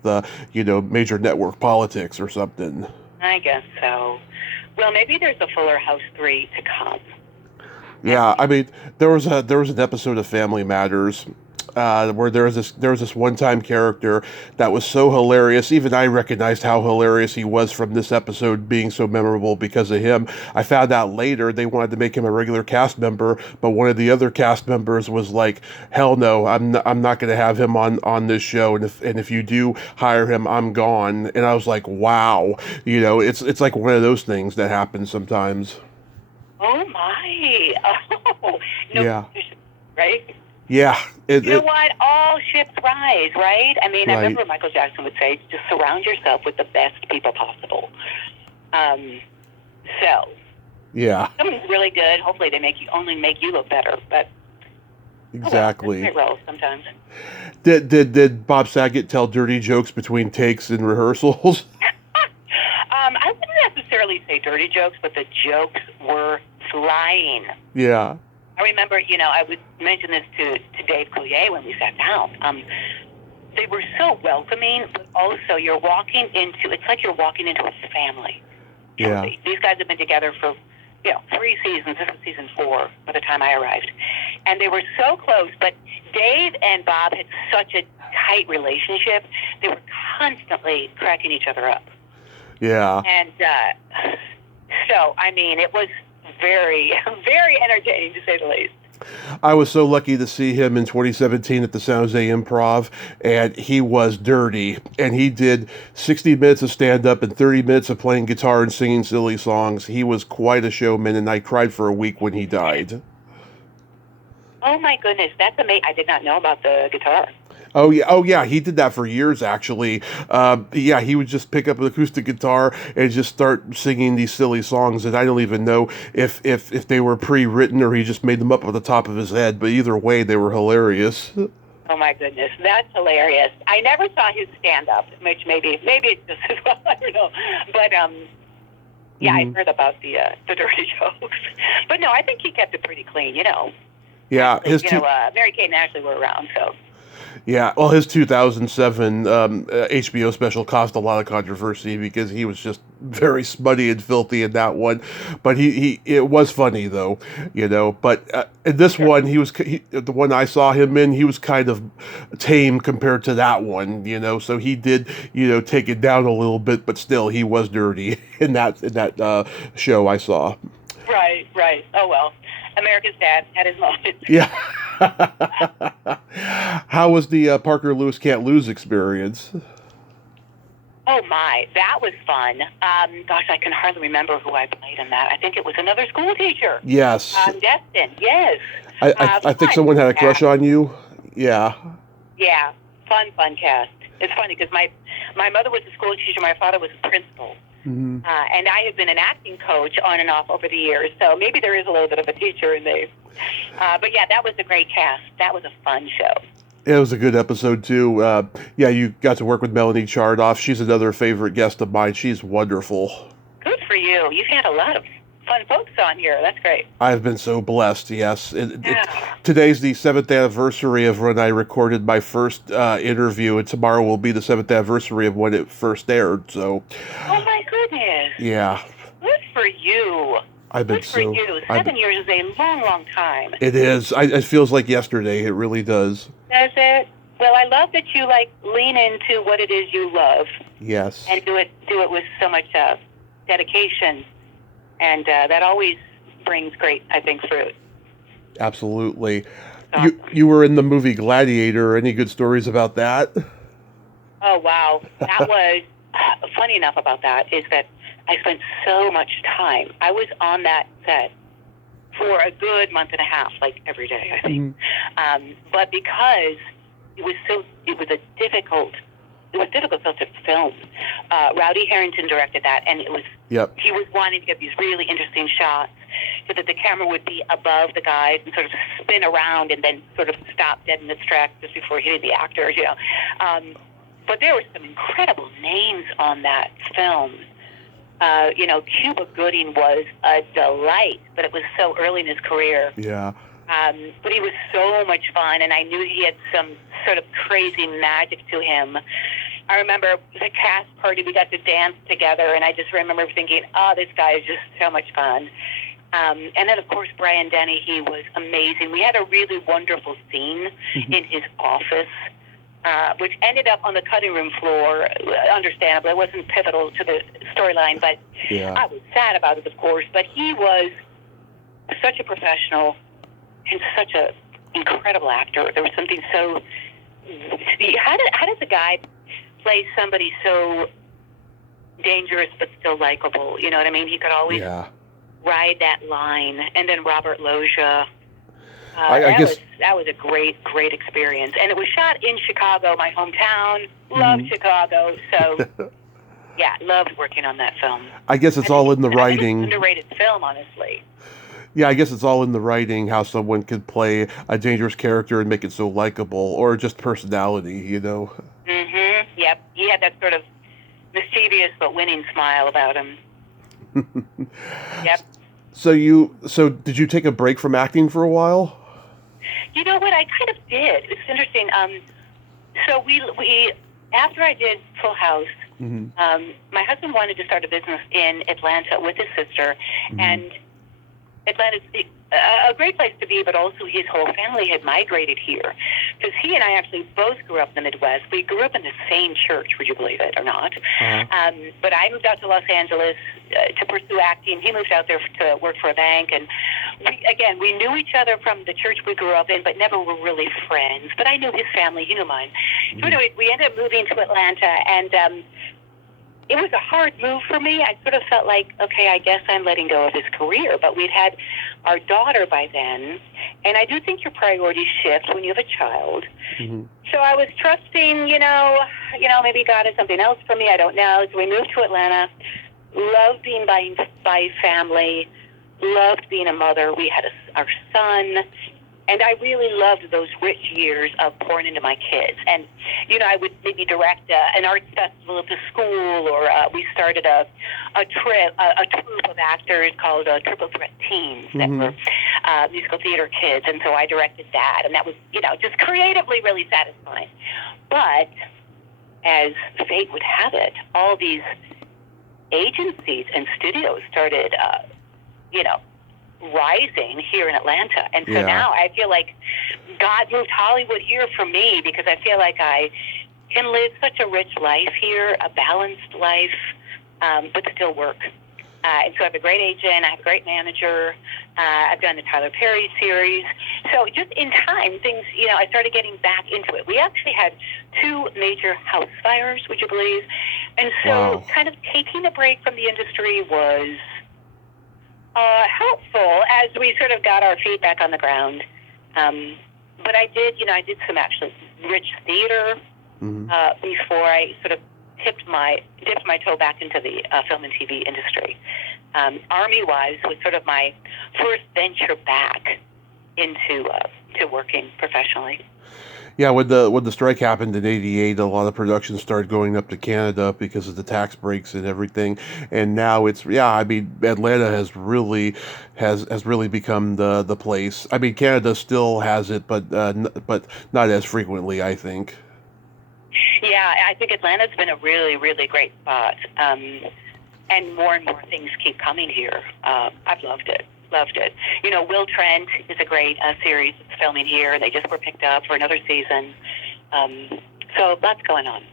major network politics or something. I guess so. Well, maybe there's a Fuller House 3 to come. Yeah, I mean, there was an episode of Family Matters where there was this one-time character that was so hilarious. Even I recognized how hilarious he was from this episode being so memorable because of him. I found out later they wanted to make him a regular cast member, but one of the other cast members was like, "Hell no, I'm not going to have him on this show, and if you do hire him, I'm gone." And I was like, "Wow," it's like one of those things that happens sometimes. Oh my! Oh no, Yeah. right? Yeah. You know what? All ships rise, right? I mean, Right. I remember Michael Jackson would say, "Just surround yourself with the best people possible." So Yeah. someone's really good. Hopefully, they only make you look better. But Exactly. that's my role sometimes. Did Bob Saget tell dirty jokes between takes and rehearsals? I wouldn't necessarily say dirty jokes, but the jokes were flying. Yeah. I remember, I would mention this to Dave Coulier when we sat down. They were so welcoming, but also it's like you're walking into a family. Yeah. These guys have been together for, 3 seasons. This is season 4 by the time I arrived. And they were so close, but Dave and Bob had such a tight relationship. They were constantly cracking each other up. Yeah. And so, I mean, it was very, very entertaining, to say the least. I was so lucky to see him in 2017 at the San Jose Improv, and he was dirty. And he did 60 minutes of stand-up and 30 minutes of playing guitar and singing silly songs. He was quite a showman, and I cried for a week when he died. Oh, my goodness. That's amazing. I did not know about the guitar. Oh yeah, he did that for years actually. He would just pick up an acoustic guitar and just start singing these silly songs, and I don't even know if they were pre-written or he just made them up at the top of his head. But either way, they were hilarious. Oh my goodness, that's hilarious. I never saw his stand-up, which maybe it's just as well. I don't know, but I heard about the dirty jokes, but no, I think he kept it pretty clean. Yeah, Mary Kate and Ashley were around, so. Yeah, well, his 2007 HBO special caused a lot of controversy because he was just very smutty and filthy in that one. But it was funny though, But in this one, the one I saw him in, he was kind of tame compared to that one, So he did, take it down a little bit, but still, he was dirty in that show I saw. Right. Oh well, America's Dad had his moments. Yeah. How was the Parker Lewis Can't Lose experience? Oh my, that was fun. Gosh, I can hardly remember who I played in that. I think it was another school teacher. Yes. Destin, yes. I think someone had a crush on you. Yeah. Yeah, fun cast. It's funny because my mother was a school teacher, my father was a principal. Mm-hmm. And I have been an acting coach on and off over the years, so maybe there is a little bit of a teacher in me. But yeah, that was a great cast. That was a fun show. It was a good episode, too. You got to work with Melanie Chardoff. She's another favorite guest of mine. She's wonderful. Good for you. You've had a lot of fun folks on here. That's great. I've been so blessed, yes. Today's the 7th anniversary of when I recorded my first interview, and tomorrow will be the 7th anniversary of when it first aired, so... Oh, my goodness. Yeah. Good for you. Good for you. 7 years is a long, long time. It is. It feels like yesterday. It really does. Does it? Well, I love that you, lean into what it is you love. Yes. And do it with so much dedication. And that always brings great, I think, fruit. Absolutely. You were in the movie Gladiator. Any good stories about that? Oh, wow. That was, funny enough about that is that I spent so much time. I was on that set for a good month and a half, every day, I think. Mm-hmm. But because it was difficult to film. Rowdy Harrington directed that, and it was. Yep. He was wanting to get these really interesting shots so that the camera would be above the guys and sort of spin around and then sort of stop dead in its tracks just before hitting the actors, But there were some incredible names on that film. Cuba Gooding was a delight, but it was so early in his career. Yeah. But he was so much fun, and I knew he had some sort of crazy magic to him. I remember the cast party, we got to dance together, and I just remember thinking, oh, this guy is just so much fun. And then, of course, Brian Denny, he was amazing. We had a really wonderful scene in his office, which ended up on the cutting room floor, understandably. It wasn't pivotal to the storyline, but I was sad about it, of course. But he was such a professional and such an incredible actor. There was something so... How does a guy play somebody so dangerous but still likable? You know what I mean? He could always ride that line. And then Robert Loggia. I guess that was a great, great experience. And it was shot in Chicago, my hometown. Loved Chicago. So, loved working on that film. I guess it's all in the writing. It's an underrated film, honestly. Yeah, I guess it's all in the writing, how someone could play a dangerous character and make it so likable, or just personality, Mm-hmm. Yep. He had that sort of mischievous but winning smile about him. Yep. So did you take a break from acting for a while? You know what? I kind of did. It's interesting. So we after I did Full House, my husband wanted to start a business in Atlanta with his sister, and Atlanta's a great place to be, but also his whole family had migrated here. Because he and I actually both grew up in the Midwest. We grew up in the same church, would you believe it or not? But I moved out to Los Angeles to pursue acting. He moved out there to work for a bank. And we knew each other from the church we grew up in, but never were really friends. But I knew his family, he knew mine. So anyway, we ended up moving to Atlanta, and it was a hard move for me. I sort of felt like, okay, I guess I'm letting go of his career. But we'd had our daughter by then, and I do think your priorities shift when you have a child. So I was trusting, maybe God has something else for me. I don't know. So we moved to Atlanta. Loved being by family. Loved being a mother. We had our son. And I really loved those rich years of pouring into my kids. And, I would maybe direct an arts festival at the school, or we started a troupe of actors called Triple Threat Teams that were musical theater kids. And so I directed that. And that was, just creatively really satisfying. But as fate would have it, all these agencies and studios started, rising here in Atlanta. And so now I feel like God moved Hollywood here for me, because I feel like I can live such a rich life here, a balanced life, but still work. And so I have a great agent, I have a great manager, I've done the Tyler Perry series. So just in time, things, I started getting back into it. We actually had 2 major house fires, would you believe? And so kind of taking a break from the industry was helpful as we sort of got our feet back on the ground. But I did some actually rich theater before I sort of dipped my toe back into the film and TV industry. Army Wives was sort of my first venture back into to working professionally. Yeah, when the strike happened in '88, a lot of productions started going up to Canada because of the tax breaks and everything. And now Atlanta has really become the place. I mean, Canada still has it, but not as frequently, I think. Yeah, I think Atlanta's been a really, really great spot. And more things keep coming here. I've loved it. Will Trent is a great series that's filming here. They just were picked up for another season. So lots going on.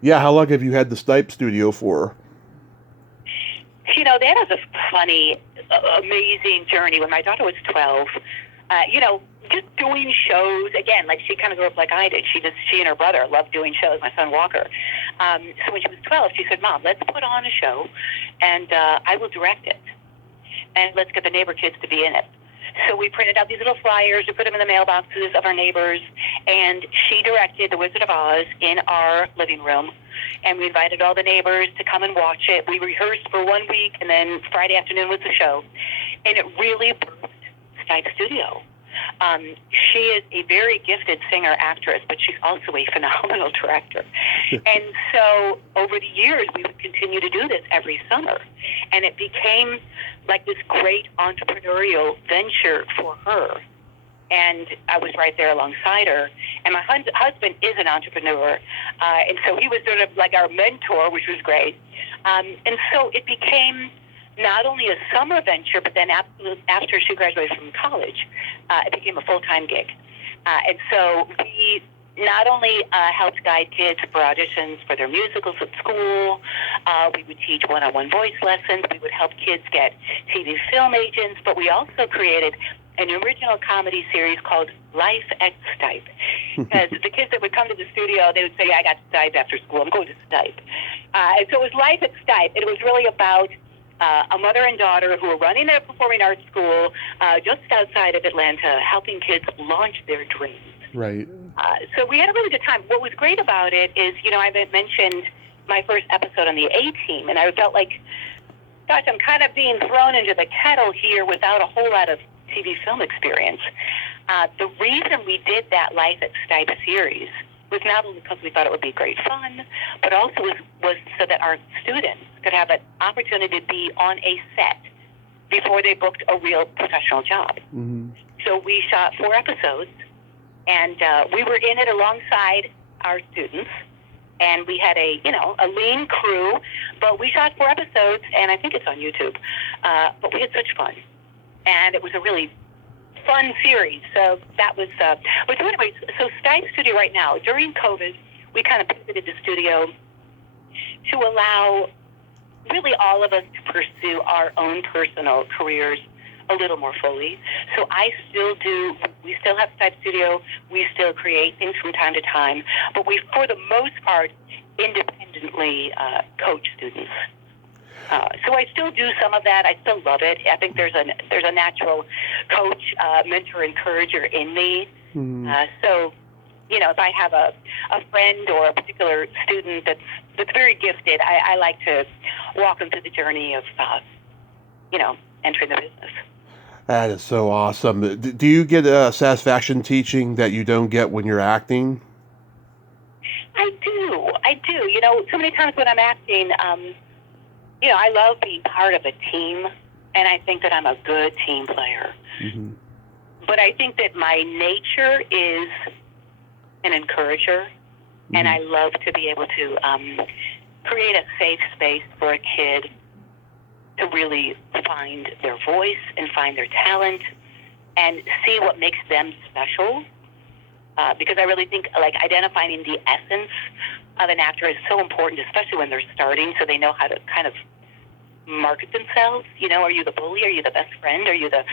Yeah, how long have you had the Stipe studio for? That was a funny, amazing journey. When my daughter was 12, just doing shows, again, like she kind of grew up like I did. She and her brother loved doing shows, my son Walker. So when she was 12, she said, Mom, let's put on a show, and I will direct it. And let's get the neighbor kids to be in it. So we printed out these little flyers, we put them in the mailboxes of our neighbors, and she directed The Wizard of Oz in our living room. And we invited all the neighbors to come and watch it. We rehearsed for 1 week, and then Friday afternoon was the show. And it really birthed Stipe Studio. She is a very gifted singer-actress, but she's also a phenomenal director. And so over the years, we would continue to do this every summer. And it became like this great entrepreneurial venture for her. And I was right there alongside her. And my husband is an entrepreneur. And so he was sort of like our mentor, which was great. And so it became not only a summer venture, but then after she graduated from college, it became a full-time gig. And so we not only helped guide kids for auditions for their musicals at school, we would teach one-on-one voice lessons, we would help kids get TV film agents, but we also created an original comedy series called Life at Stipe. Because the kids that would come to the studio, they would say, I got Stipe after school, I'm going to Stipe. And so it was Life at Stipe. It was really about a mother and daughter who were running a performing arts school just outside of Atlanta, helping kids launch their dreams. Right. So we had a really good time. What was great about it is, I mentioned my first episode on the A-Team, and I felt like, gosh, I'm kind of being thrown into the kettle here without a whole lot of TV film experience. The reason we did that Life at Stipe series was not only because we thought it would be great fun, but also was so that our students could have an opportunity to be on a set before they booked a real professional job. Mm-hmm. So we shot 4 episodes, and we were in it alongside our students, and we had a lean crew, but we shot 4 episodes, and I think it's on YouTube. But we had such fun, and it was a really fun series. So that was, but so anyways, so Stipe Studio right now, during COVID, we kind of pivoted the studio to allow really all of us to pursue our own personal careers a little more fully. So we still have Stipe Studio, we still create things from time to time, but we, for the most part, independently coach students. So I still do some of that. I still love it. I think there's a natural coach, mentor, encourager in me. Mm-hmm. So, if I have a friend or a particular student that's very gifted, I like to walk them through the journey of, entering the business. That is so awesome. Do you get satisfaction teaching that you don't get when you're acting? I do. So many times when I'm acting, I love being part of a team, and I think that I'm a good team player. Mm-hmm. But I think that my nature is an encourager, mm-hmm. and I love to be able to create a safe space for a kid to really find their voice and find their talent and see what makes them special. Because I really think identifying the essence of an actor is so important, especially when they're starting, so they know how to kind of market themselves. Are you the bully? Are you the best friend? Are you the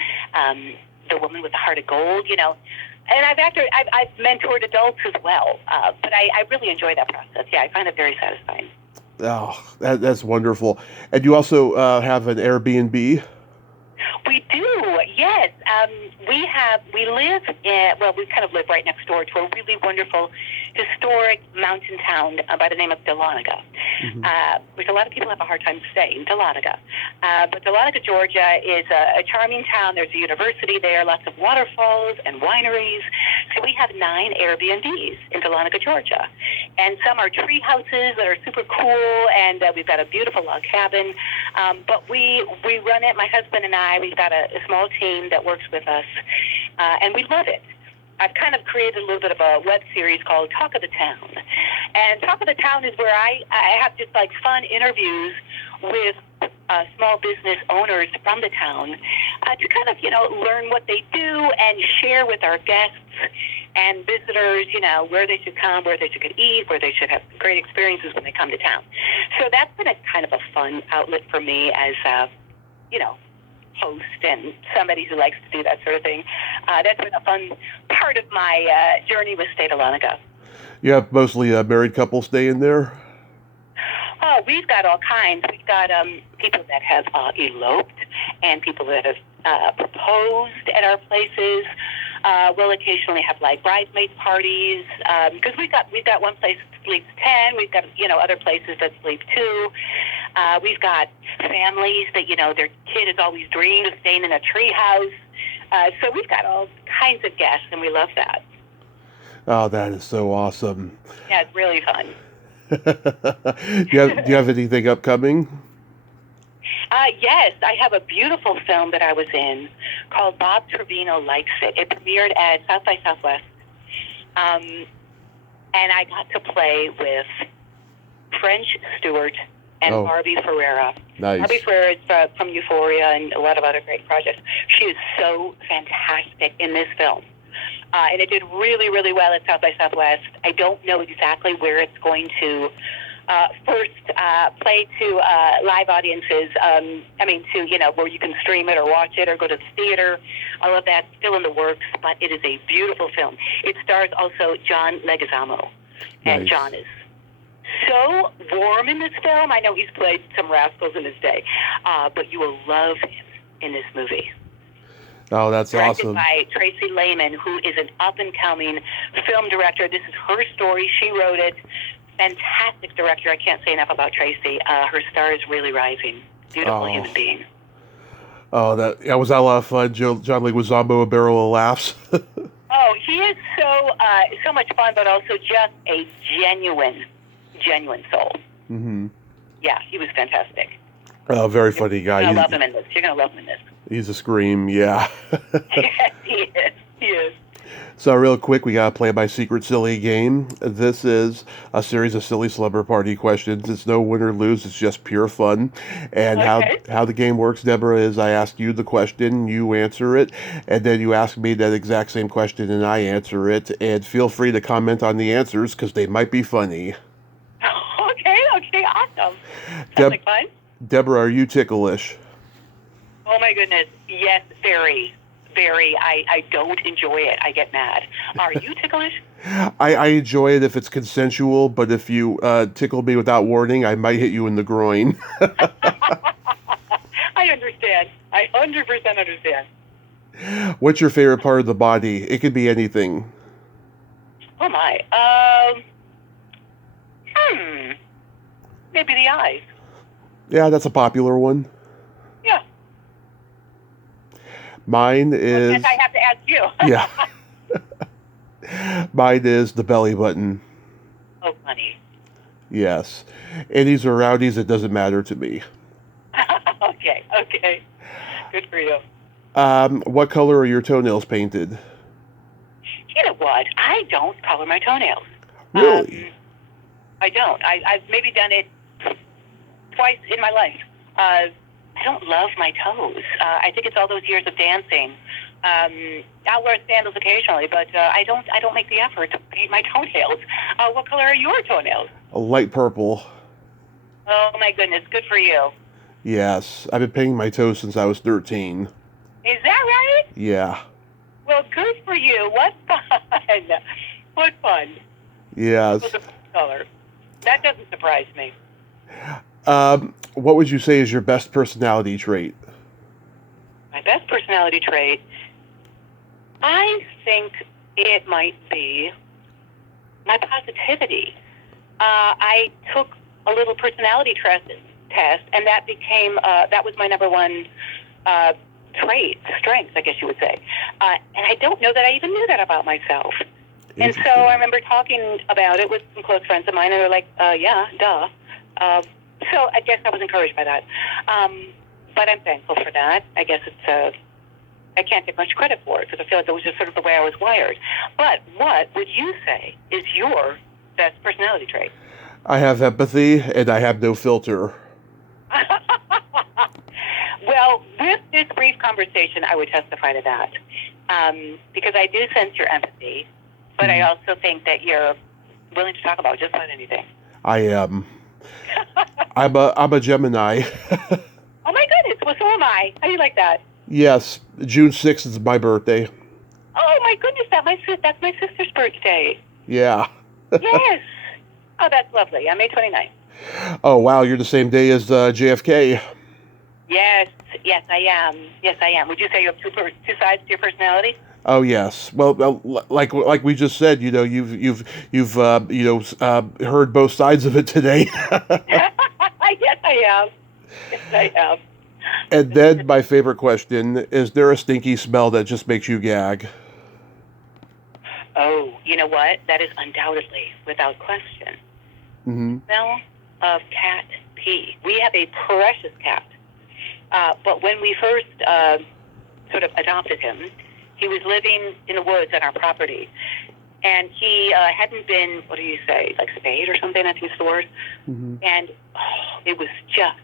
woman with the heart of gold? And I've mentored adults as well, but I really enjoy that process. Yeah, I find it very satisfying. Oh, that's wonderful. And you also have an Airbnb? We do, yes. We kind of live right next door to a really wonderful historic mountain town by the name of Dahlonega, mm-hmm. Which a lot of people have a hard time saying, Dahlonega. But Dahlonega, Georgia is a charming town. There's a university there, lots of waterfalls and wineries. So we have 9 Airbnbs in Dahlonega, Georgia. And some are tree houses that are super cool, and we've got a beautiful log cabin. But we run it, my husband and I, we've got a small team that works with us, and we love it. I've kind of created a little bit of a web series called Talk of the Town. And Talk of the Town is where I have just fun interviews with small business owners from the town to kind of, learn what they do and share with our guests and visitors, where they should come, where they should eat, where they should have great experiences when they come to town. So that's been a kind of a fun outlet for me as, host and somebody who likes to do that sort of thing. That's been a fun part of my journey with State Dahlonega. You have mostly married couples staying there? Oh, we've got all kinds. We've got people that have eloped and people that have proposed at our places. We'll occasionally have bridesmaid parties because we've got one place that sleeps 10. We've got other places that sleep 2. We've got families that their kid has always dreamed of staying in a tree house. So we've got all kinds of guests, and we love that. Oh, that is so awesome. Yeah, it's really fun. Do you have anything upcoming? Yes, I have a beautiful film that I was in called Bob Trevino Likes It. It premiered at South by Southwest. And I got to play with French Stewart and Barbie Ferreira. Nice. Barbie Ferreira is from Euphoria and a lot of other great projects. She is so fantastic in this film. And it did really, really well at South by Southwest. I don't know exactly where it's going to first play to live audiences. Where you can stream it or watch it or go to the theater. All of that's still in the works, but it is a beautiful film. It stars also John Leguizamo. And Nice. John is so warm in this film. I know he's played some rascals in his day, but you will love him in this movie. Oh, that's Directed awesome. by Tracy Lehman, who is an up-and-coming film director. This is her story. She wrote it. Fantastic director. I can't say enough about Tracy. Her star is really rising. Beautiful human being. Oh, that was a lot of fun. John Leguizamo, a barrel of laughs. Oh, he is so much fun, but also just a genuine soul. Mm-hmm. Yeah, he was fantastic. Oh, very funny guy. You're going to love him in this. You're going to love him in this. He's a scream, yeah. Yes, he is. He is. So real quick, we got to play my secret silly game. This is a series of silly slumber party questions. It's no win or lose. It's just pure fun. And Okay. how the game works, Deborah, is I ask you the question, you answer it, and then you ask me that exact same question and I answer it. And feel free to comment on the answers because they might be funny. Okay, awesome. Sounds like fun. Deborah, are you ticklish? Oh my goodness, yes, very. I don't enjoy it. I get mad. Are you ticklish? I enjoy it if it's consensual, but if you tickle me without warning, I might hit you in the groin. I understand. I 100% understand. What's your favorite part of the body? It could be anything. Oh my. Maybe the eyes. Yeah, that's a popular one. Yeah. Mine is... And I have to ask you. Yeah. Mine is the belly button. Oh, funny. Yes. Innies or rowdies, it doesn't matter to me. Okay. Good for you. What color are your toenails painted? You know what? I don't color my toenails. Really? I don't. I've maybe done it twice in my life. I don't love my toes. I think it's all those years of dancing. I'll wear sandals occasionally, but I don't make the effort to paint my toenails. What color are your toenails? A light purple. Oh my goodness, good for you. Yes. I've been painting my toes since I was 13. Is that right? Yeah. Well, good for you. What fun. What fun. Yes. What a color. That doesn't surprise me. What would you say is your best personality trait? My best personality trait, I think it might be my positivity. I took a little personality test, and that became that was my number one trait, strength, I guess you would say. And I don't know that I even knew that about myself. And so I remember talking about it with some close friends of mine, and they're like, yeah, duh. So I guess I was encouraged by that. But I'm thankful for that. I guess it's, I can't take much credit for it because I feel like it was just sort of the way I was wired. But what would you say is your best personality trait? I have empathy, and I have no filter. Well, with this brief conversation, I would testify to that. Because I do sense your empathy, but I also think that you're willing to talk about just about anything. I am. I'm a Gemini. Oh my goodness, well, so am I. How do you like that? Yes, June 6th is my birthday. Oh my goodness, that's my sister's birthday. Yeah. Yes. Oh, that's lovely. I'm May 29th. Oh, wow, you're the same day as JFK. Yes, I am. Yes, I am. Would you say you have two sides to your personality? Oh yes. Well, like we just said, you've heard both sides of it today. Yes, I have. Yes, I have. And then my favorite question, is there a stinky smell that just makes you gag? Oh, you know what? That is undoubtedly, without question, Mm-hmm. smell of cat pee. We have a precious cat. But when we first sort of adopted him, he was living in the woods on our property. And he hadn't been, what do you say, like spayed or something, I think it's the word. Mm-hmm. And it was just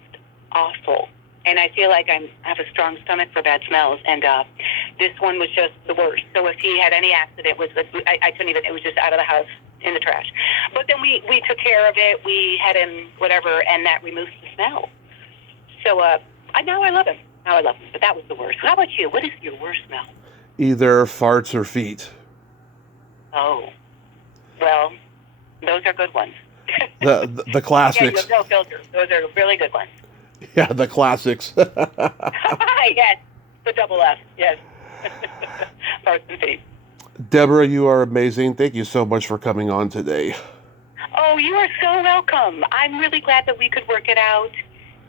awful. And I feel like I have a strong stomach for bad smells. And this one was just the worst. So if he had any accident, I couldn't even, it was just out of the house in the trash. But then we took care of it. We had him, whatever, and that removed the smell. So now I love him. Now I love him. But that was the worst. How about you? What is your worst smell? Either farts or feet. Oh, well, those are good ones. The classics. Yeah, you have no filter. Those are really good ones. Yeah, the classics. Yes, the double F. Yes. Farts and feet. Deborah, you are amazing. Thank you so much for coming on today. Oh, you are so welcome. I'm really glad that we could work it out.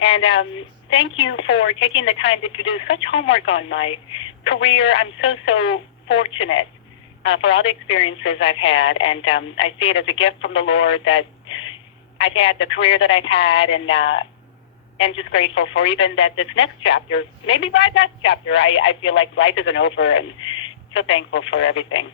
And thank you for taking the time to do such homework on my career. I'm so fortunate for all the experiences I've had. And I see it as a gift from the Lord that I've had the career that I've had, and just grateful for even that this next chapter, maybe my best chapter, I feel like life isn't over, and so thankful for everything.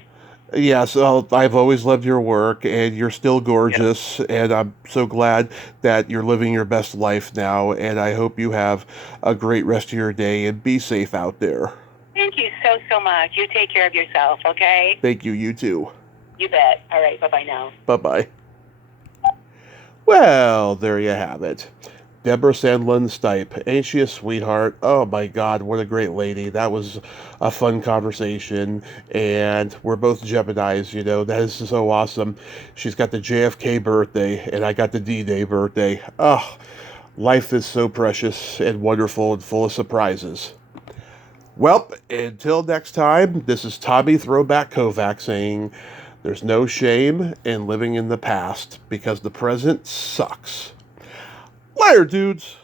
Yes, I've always loved your work, and you're still gorgeous, and I'm so glad that you're living your best life now, and I hope you have a great rest of your day, and be safe out there. Thank you so much. You take care of yourself, okay? Thank you, you too. You bet. All right, bye-bye now. Bye-bye. Well, there you have it. Debra Stipe. Ain't she a sweetheart? Oh my God, what a great lady. That was a fun conversation. And we're both Geminis, you know. That is so awesome. She's got the JFK birthday, and I got the D-Day birthday. Oh, life is so precious and wonderful and full of surprises. Well, until next time, this is Tommy Throwback Kovac saying, there's no shame in living in the past because the present sucks. Later, dudes.